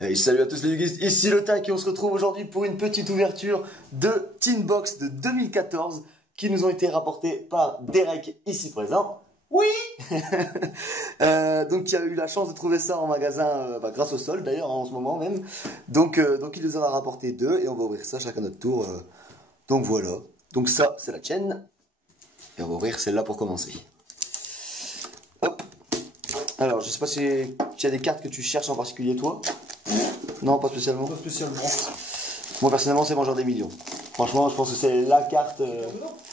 Hey, salut à tous les Yugistes, ici le Tac et on se retrouve aujourd'hui pour une petite ouverture de Teen Box de 2014 qui nous ont été rapportés par Derek ici présent. Oui. Donc il a eu la chance de trouver ça en magasin grâce au solde d'ailleurs en ce moment même. Donc il nous en a rapporté deux et on va ouvrir ça chacun notre tour. Donc voilà, donc ça c'est la chaîne et on va ouvrir celle-là pour commencer. Hop. Alors je sais pas si tu as des cartes que tu cherches en particulier toi. Non, pas spécialement. Pas spécialement. Moi personnellement c'est Vengeur des Millions. Franchement je pense que c'est la carte.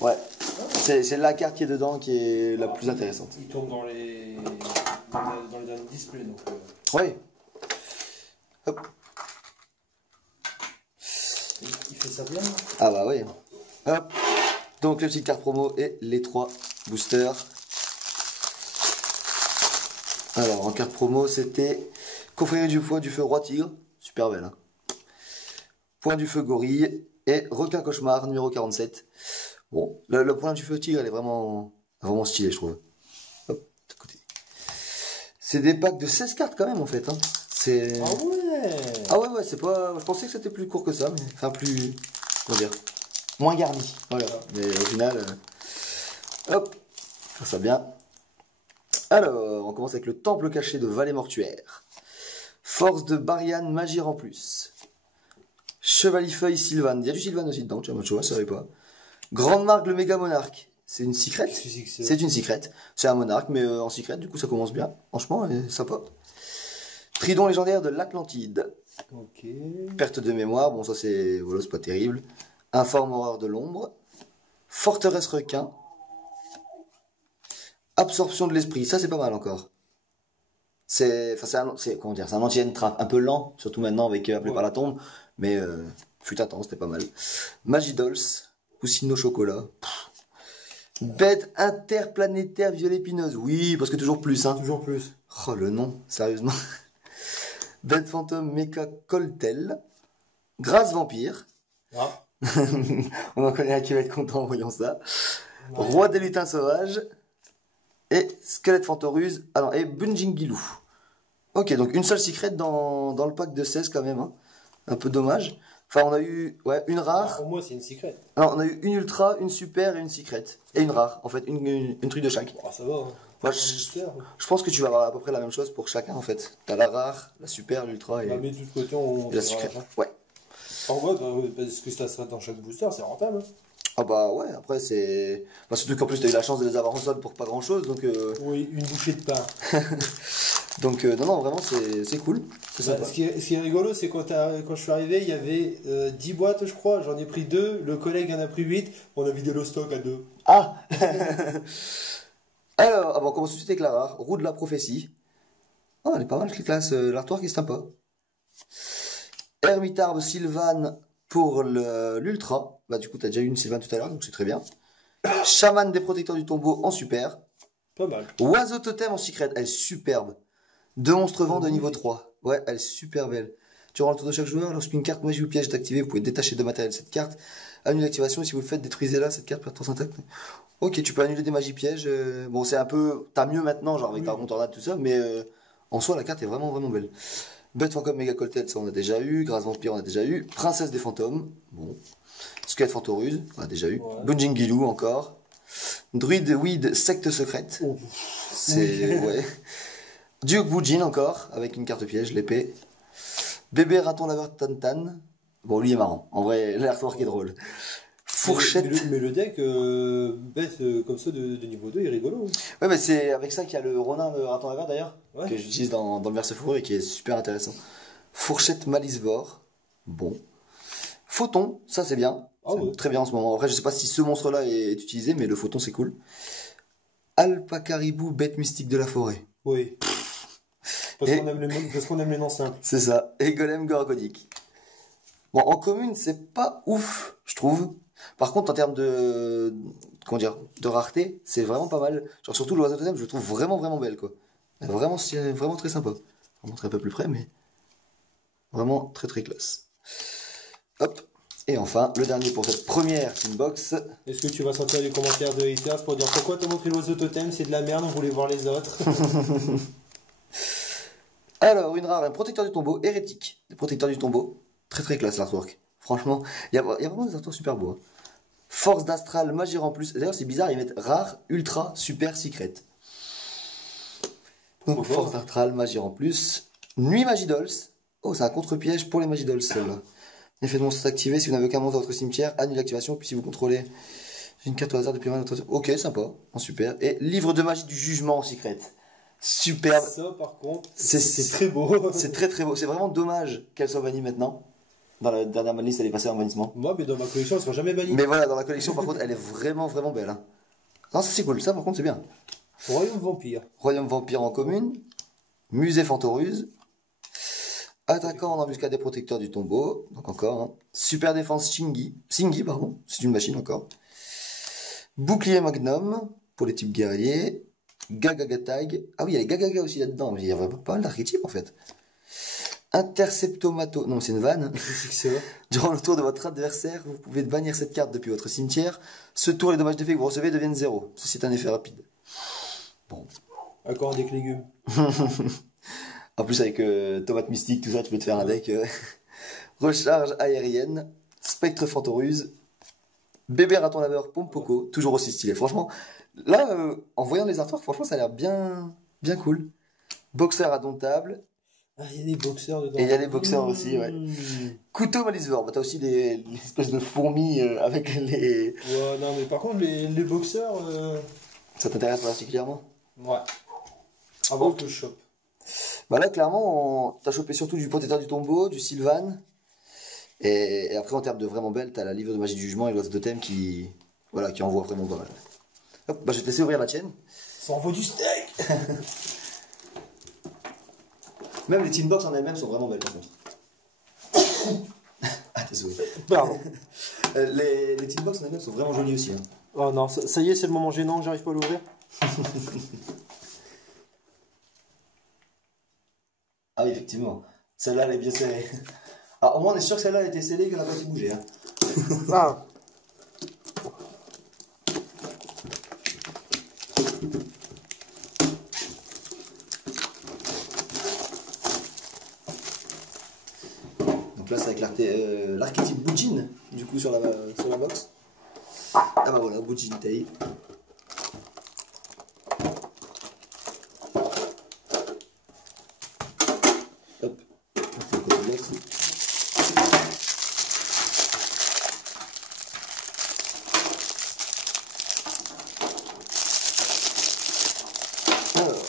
Ouais. C'est la carte qui est dedans qui est la plus intéressante. Il tombe dans les derniers displays donc. Oui. Hop. Il fait ça bien. Ah bah oui. Hop. Donc les petites cartes promo et les 3 boosters. Alors en carte promo c'était Confrérie du Poids du Feu Roi Tigre. Super belle, hein. Point du Feu Gorille et Requin Cauchemar numéro 47. Bon, le point du Feu Tigre, elle est vraiment stylée, je trouve. Hop, de côté. C'est des packs de 16 cartes quand même, en fait. Hein. C'est... Ah ouais. Ah ouais, c'est pas... Je pensais que c'était plus court que ça, mais... Enfin, plus... Comment dire, moins garni. Voilà. Mais au final... Hop, faire ça bien. Alors, on commence avec le Temple Caché de Vallée Mortuaire. Force de Barian, Magie en plus. Chevalier Feuille Sylvan. Il y a du Sylvan aussi dedans, tu vois, je savais pas. Grande Marque, le méga monarque. C'est une secrète. C'est une secrète. C'est un monarque, mais en secrète, du coup ça commence bien. Franchement, sympa. Tridon légendaire de l'Atlantide. Ok. Perte de mémoire, bon ça c'est voilà, c'est pas terrible. Informe horreur de l'ombre. Forteresse requin. Absorption de l'esprit, ça c'est pas mal encore. C'est comment dire, c'est un anti-entrap un peu lent, surtout maintenant avec appelé par la tombe, mais fut un temps, c'était pas mal. Magie Dolls. Poussino chocolat. Bête interplanétaire violet épineuse. Oui, parce que toujours plus, hein. Toujours plus. Oh, le nom, sérieusement. Bête fantôme méca coltel. Grâce vampire. Ah. On en connaît un qui va être content en voyant ça. Ouais. Roi des lutins sauvages. Et squelette fantoruse. Alors, et Bunjingilou. Ok, donc une seule secrète dans le pack de 16 quand même. Hein. Un peu dommage. Enfin, on a eu une rare. Pour moi, c'est une secret. Alors, on a eu une ultra, une super et une secrète. Et une rare, en fait, une truc de chaque. Oh, ça va. Hein. Moi, je pense que tu vas avoir à peu près la même chose pour chacun, en fait. T'as la rare, la super, l'ultra et, mais de côté, on la secrète. Ouais. En vrai, parce que ça sera dans chaque booster, c'est rentable. Hein. Ah bah ouais, après c'est... Bah, surtout qu'en plus t'as eu la chance de les avoir en solde pour pas grand chose, donc... Oui, une bouchée de pain. Donc non, vraiment c'est cool. Bah, ce qui est rigolo, c'est quand je suis arrivé, il y avait 10 boîtes, je crois. J'en ai pris 2, le collègue en a pris 8. On a vidé le stock à 2. Ah. Alors, on commence tout de suite avec la rare. Roue de la prophétie. Oh, elle est pas mal, classe. L'artwork est sympa. Hermitarbe Sylvane pour l'ultra. Bah du coup t'as déjà eu une Sylvane tout à l'heure, donc c'est très bien. Chaman des protecteurs du tombeau en super. Pas mal. Oiseau totem en secret, elle est superbe. Deux monstres vents de niveau 3. Ouais, elle est super belle. Durant le tour de chaque joueur, lorsqu'une carte magie ou piège est activée, vous pouvez détacher de matériel cette carte. Annule l'activation et si vous le faites, détruisez-la, cette carte perd 3 intacts. Ok, tu peux annuler des magies pièges. Bon, c'est un peu... T'as mieux maintenant, genre avec ta remontornade, tout ça, mais en soi, la carte est vraiment belle. Bête fantôme méga coltel, ça on a déjà eu. Grâce vampire, on a déjà eu. Princesse des fantômes, bon. Squelette fantoruse, on a déjà eu. Ouais. Bunjingilou encore. Druide weed secte secrète. Oh. C'est... ouais. Duke Bujin encore, avec une carte piège, l'épée. Bébé raton laveur Tantan. Bon, lui est marrant. En vrai, l'artwork est drôle. Fourchette. Mais le deck, bête comme ça de niveau 2, il est rigolo. Ouais, mais c'est avec ça qu'il y a le Ronin, le raton laveur d'ailleurs, que j'utilise dans le verse fourrure et qui est super intéressant. Fourchette Malisvore. Bon. Photon, ça c'est bien. Ah ouais. Très bien en ce moment. Après, je sais pas si ce monstre-là est utilisé, mais le photon c'est cool. Alpacaribou, bête mystique de la forêt. Oui. Parce qu'on aime les noms simples. C'est ça. Et Golem Gorgonique. Bon, en commune, c'est pas ouf, je trouve. Par contre, en termes de... comment dire, de rareté, c'est vraiment pas mal. Genre, surtout l'oiseau totem, je le trouve vraiment belle, quoi. Vraiment très sympa. On va montrer un peu plus près, mais... vraiment très classe. Hop. Et enfin, le dernier pour cette première Teambox. Est-ce que tu vas sortir les commentaires de haters pour dire pourquoi t'as montré l'oiseau totem, c'est de la merde, on voulait voir les autres. Alors, une rare, un protecteur du tombeau, hérétique. Le protecteur du tombeau, très très classe l'artwork. Franchement, il y a vraiment des artworks super beaux. Hein. Force d'astral, magie en plus. D'ailleurs, c'est bizarre, ils mettent rare, ultra, super, secret. Donc, force d'astral, magie en plus. Nuit Magidols. Oh, c'est un contre-piège pour les Magidols, celle-là. Effet de monstre activé, si vous n'avez aucun monstre dans votre cimetière, annule l'activation, puis si vous contrôlez une carte au hasard depuis votre... Ok, sympa, super. Et livre de magie du jugement secret. Superbe. Ça, par contre, c'est très beau. C'est très très beau. C'est vraiment dommage qu'elle soit bannie maintenant. Dans la dernière banlist, elle est passée en bannissement. Moi, mais dans ma collection, elle sera jamais bannie. Mais voilà, dans la collection, par contre, elle est vraiment vraiment belle. Hein. Non, ça c'est cool. Ça, par contre, c'est bien. Royaume Vampire. Royaume Vampire en commune. Musée Fantoruse. Attaquant en embuscade des protecteurs du tombeau. Donc encore. Hein. Super défense Shingi, pardon. C'est une machine encore. Bouclier Magnum pour les types guerriers. Gagaga Tag. Ah oui, il y a les Gagaga aussi là-dedans. Il y a vraiment pas mal d'archétypes en fait. Interceptomato. Non, c'est une vanne. Durant le tour de votre adversaire, vous pouvez bannir cette carte depuis votre cimetière. Ce tour, les dommages d'effet que vous recevez deviennent 0. Ceci est un effet rapide. Bon. Accord avec légumes. En plus, avec tomate mystique, tout ça, tu peux te faire un deck. Recharge aérienne. Spectre Fantoruse. Bébé raton laveur Pompoko. Toujours aussi stylé. Franchement, là, en voyant les artworks, franchement, ça a l'air bien cool. Boxeur indomptable. Ah, il y a des boxeurs dedans. Et il y a des boxeurs aussi, ouais. Couteau Malisvor. Bah, t'as aussi des espèces de fourmis avec les. Ouais, non, mais par contre, les boxeurs. Ça t'intéresse particulièrement? Ouais. Avant que je chope. Bah là, clairement, t'as chopé surtout du protecteur du tombeau, du Sylvan. Et après, en termes de vraiment belle, t'as la livre de magie du jugement et l'oiseau de thème qui envoie vraiment pas mal. Hop, bah je vais te laisser ouvrir la tienne. Ça envoie du steak. Même les Teambox en elles-mêmes sont vraiment belles par contre. Ah, désolé. Pardon. Les Teambox en elles-mêmes sont vraiment jolies aussi. Hein. Oh non, ça y est, c'est le moment gênant, j'arrive pas à l'ouvrir. Ah oui, effectivement. Celle-là, elle est bien scellée. Ah, au moins, on est sûr que celle-là a été scellée et qu'elle n'a pas été bougée. Hein. Ah. Donc là, c'est avec l'archétype Bujin, du coup, sur la box. Ah bah voilà, Bujin Tei. Hop, c'est le côté de l'autre. Alors,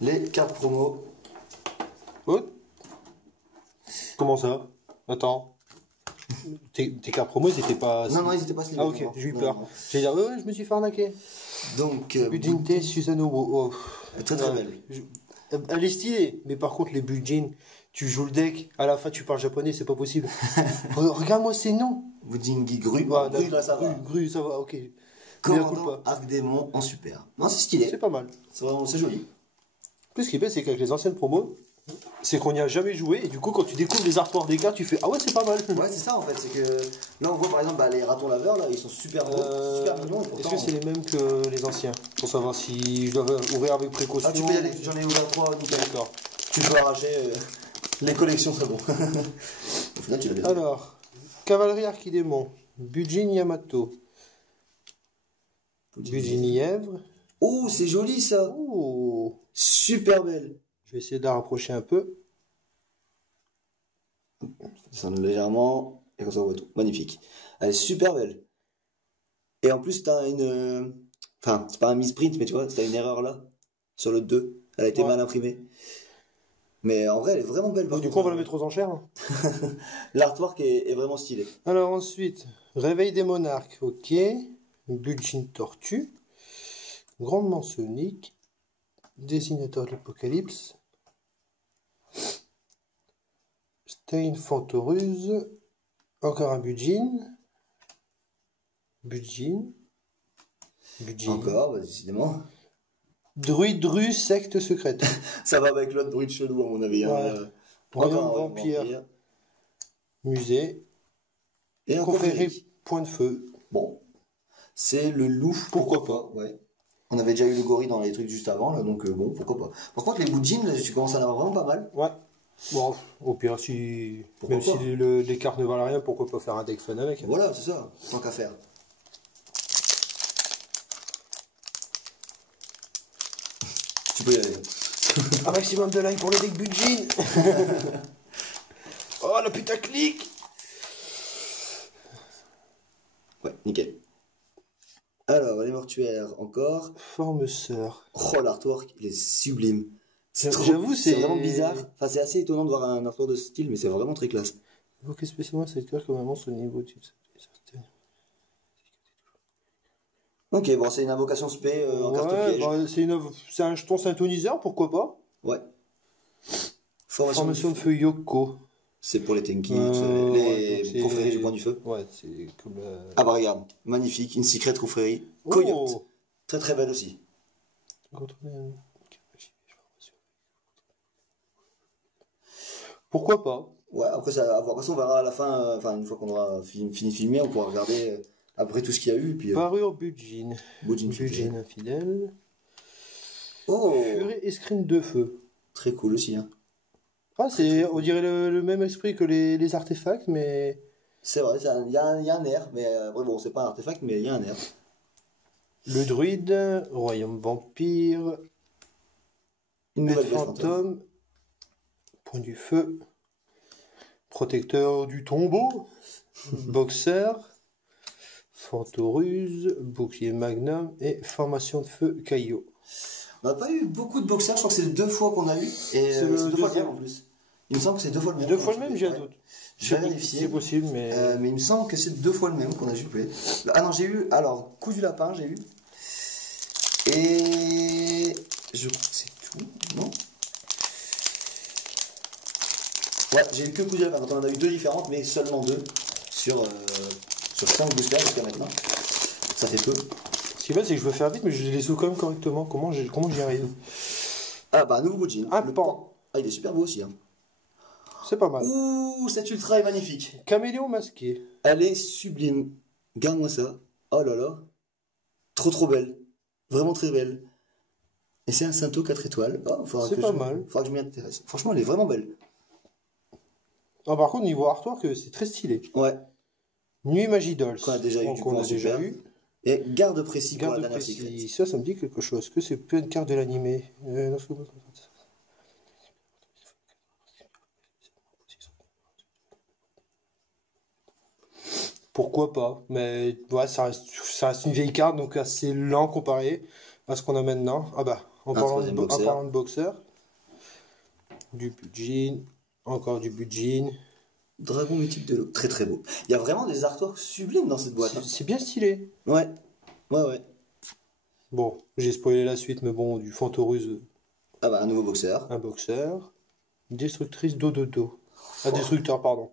les cartes promo. Oh. Comment ça? Attends. Tes cartes promo, ils étaient pas. Non, ils étaient pas slivés. Ah, ok, j'ai eu peur. J'ai dit, ouais, je me suis fait arnaquer. Donc, Budjinte Susanobo. Oh. très très belle. Elle est stylée, mais par contre, les Budjin, tu joues le deck, à la fin tu parles japonais, c'est pas possible. Regarde-moi ces noms. Bujingi Gru. Ouais, Gru, ça va. Gru, ça va, ok. Commandant Arc Démon en super. Non, c'est stylé. C'est pas mal. C'est joli. Plus ce qui est bien, c'est qu'avec les anciennes promos, c'est qu'on n'y a jamais joué, et du coup, quand tu découvres les artworks des cartes, tu fais ah ouais, c'est pas mal. Ouais, c'est ça en fait. C'est que là, on voit par exemple les ratons laveurs, là, ils sont super beaux, super mignons. Est-ce que c'est les mêmes que les anciens? Pour savoir si je dois ouvrir avec précaution. Ah, tu peux y aller. J'en ai ouvert 3, nickel. D'accord. Tu peux arracher les collections, c'est bon. Au final, tu l'as bien. Alors, Cavalerie Archidémon, Bujin Yamato, Bujin Yèvre. Oh, c'est joli ça. Oh. Super belle. Je vais essayer de la rapprocher un peu. Descendre légèrement et comme ça on voit tout. Magnifique. Elle est super belle. Et en plus, t'as une. Enfin, c'est pas un misprint, mais tu vois, t'as une erreur là. Sur le 2. Elle a été mal imprimée. Mais en vrai, elle est vraiment belle. Du coup, on va la mettre aux enchères. Hein. L'artwork est vraiment stylé. Alors ensuite, Réveil des monarques, ok. Bujin Tortue. Grandement Sonic. Dessinateur de l'Apocalypse. Stein Fantoruse. Encore un Bujin. Bujin. Encore, bah, décidément. Druide Dru, secte secrète. Ça va avec l'autre druide chelou, à mon avis. Ouais. Hein. Royaume Vampire. Musée. Et un Confrérie confrérie. Point de Feu. Bon, c'est le loup, pourquoi pas. Ouais. On avait déjà eu le gorille dans les trucs juste avant, là, donc bon, pourquoi pas. Par contre, les bouts de jean, là, tu commences à en avoir vraiment pas mal. Ouais. Bon, au pire, si... Pourquoi même pas. si les cartes ne valent rien, pourquoi pas faire un deck fun avec. Voilà, c'est ça, tant qu'à faire. Tu peux y aller. Un maximum de likes pour le deck Budgin. Oh, la putaclic. Ouais, nickel. Alors, les mortuaires, encore. Forme sœur. Oh, l'artwork, il est sublime. J'avoue, c'est c'est vraiment bizarre. Enfin, c'est assez étonnant de voir un artwork de ce style, mais c'est vraiment très classe. Évoquez spécialement cette carte comme un monstre au niveau du... Ok, bon, c'est une invocation spé en carte piège. bah, c'est un jeton synthoniseur, pourquoi pas. Ouais. Formation de feu Yoko. C'est pour les Tenki, ouais, donc les confréries du point du feu. Ouais, c'est comme... Ah bah regarde, magnifique, une secret confrérie. Coyote. Oh. Très très belle aussi. Pourquoi pas. Ouais, après ça, après ça, on verra à la fin, enfin une fois qu'on aura fini de filmer, on pourra regarder après tout ce qu'il y a eu. Et puis, Parure Budgin. Budgin Budgin infidèle. Oh, Furie Escrime de feu. très cool aussi. Hein. Ah, on dirait le même esprit que les artefacts, mais... C'est vrai, il y a un air, mais après, bon, c'est pas un artefact, mais il y a un air. Le druide, royaume vampire, Une bête nouvelle bête fantôme, point du feu, protecteur du tombeau, boxeur, fantoruse, bouclier magnum et formation de feu caillot. On n'a pas eu beaucoup de boxeurs, je crois que c'est les 2 fois qu'on a eu, et C'est c'est le 2 fois le deuxième. même en plus. Il me semble que c'est 2 fois le même. Deux fois le même, j'ai un Ouais. doute. Je vais C'est vérifier. possible, mais... Mais il me semble que c'est 2 fois le même qu'on a joué. Ah non, j'ai eu. Alors, coup du lapin, j'ai eu. Et. Je crois que c'est tout, non? Ouais, j'ai eu que coup du lapin. Donc on en a eu 2 différentes, mais seulement 2 sur 5 boosters jusqu'à maintenant. Ça fait peu. Ce qui est bien, c'est que je veux faire vite, mais je les sous quand même correctement. Comment j'y arrive? Ah bah, nouveau Bujin. Un Le pan. Ah, il est super beau aussi. Hein. C'est pas mal. Ouh, cette ultra est magnifique. Caméléon masqué. Elle est sublime. Regarde-moi ça. Oh là là. Trop trop belle. Vraiment très belle. Et c'est un Sainto 4 étoiles. Oh, C'est pas mal. Faudra que je m'y intéresse. Franchement, elle est vraiment belle. Ah, par contre, niveau artwork, c'est très stylé. Ouais. Nuit Magidols. Qu'on a déjà eu, du coup, qu'on a en déjà super. eu. Et garde précis pour la Garde dernière précis. secret. Ça me dit quelque chose. Que c'est plus une carte de l'animé. Non, pourquoi pas, mais ouais, ça reste une vieille carte, donc assez lent comparé à ce qu'on a maintenant. Ah bah, en parlant de boxeur, du Budgin, encore du Budgin. Dragon mythique de l'eau. Très très beau. Il y a vraiment des artworks sublimes dans cette boîte. Hein. C'est bien stylé. Ouais. Ouais, ouais. Bon, j'ai spoilé la suite, mais bon, du Fantoruse, Ah bah, un nouveau boxeur. un boxeur. Destructrice Dododo. Ah, destructeur, pardon.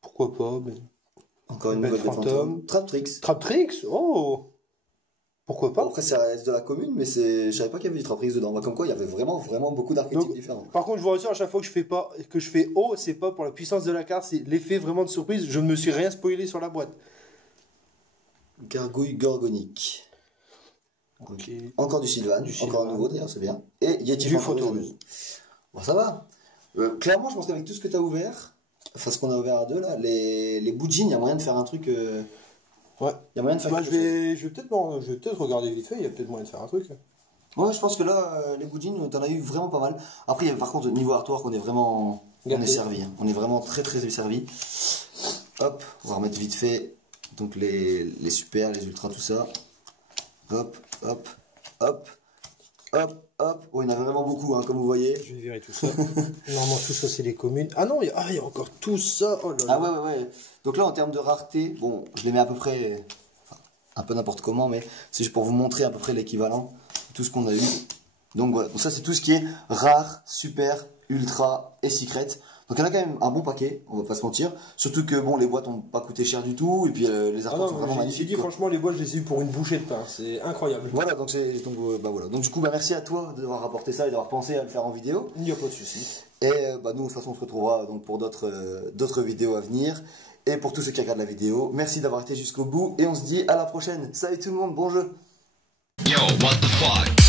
Pourquoi pas, mais... Encore une Bête nouvelle fantôme. fantôme. Traptrix. Traptrix. Oh, pourquoi Bon, pas. après, ça reste de la commune, mais je savais pas qu'il y avait du Traptrix dedans. Bah, comme quoi, il y avait vraiment, vraiment beaucoup d'archétypes Donc, différents. Par contre, je vous rassure, à chaque fois que je fais oh, c'est pas pour la puissance de la carte, c'est l'effet vraiment de surprise. Je ne me suis rien spoilé sur la boîte. Gargouille gorgonique. Ok. Encore du Sylvan. Encore un nouveau d'ailleurs, c'est bien. Et Yeti Du Fantoruse. Bon, ça va. Clairement, je pense qu'avec tout ce que tu as ouvert, enfin ce qu'on a ouvert à deux là, les Bujin, il y a moyen de faire un truc. Ouais. Il y a moyen de faire Bah, quelque chose. je vais peut-être regarder vite fait, il y a peut-être moyen de faire un truc. Ouais, je pense que là, les Bujin, t'en as eu vraiment pas mal. Après, par contre, niveau artwork, on est vraiment. On est servi. Hein. On est vraiment très très servi. Hop, on va remettre vite fait. Donc les super, les ultras, tout ça. Hop, hop, hop, hop, hop. Oh, il y en avait vraiment beaucoup, hein, comme vous voyez. Je vais virer tout ça. Normalement, tout ça, c'est les communes. Ah non, il y a encore tout ça. Oh là là. Ah ouais. Donc là, en termes de rareté, bon, je les mets à peu près, enfin, un peu n'importe comment, mais c'est juste pour vous montrer à peu près l'équivalent de tout ce qu'on a eu. Donc voilà, donc ça c'est tout ce qui est rare, super, ultra et secret. Donc il y en a quand même un bon paquet, on va pas se mentir. Surtout que bon, les boîtes ont pas coûté cher du tout, et puis les artworks sont vraiment magnifiques. J'ai dit franchement, les boîtes, je les ai eu pour une bouchée de pain, c'est incroyable. Voilà, donc voilà. Donc du coup, merci à toi d'avoir rapporté ça et d'avoir pensé à le faire en vidéo. Il n'y a pas de souci. Et nous, de toute façon, on se retrouvera donc pour d'autres vidéos à venir. Et pour tous ceux qui regardent la vidéo, merci d'avoir été jusqu'au bout, et on se dit à la prochaine. Salut tout le monde, bon jeu. Yo, what the fuck?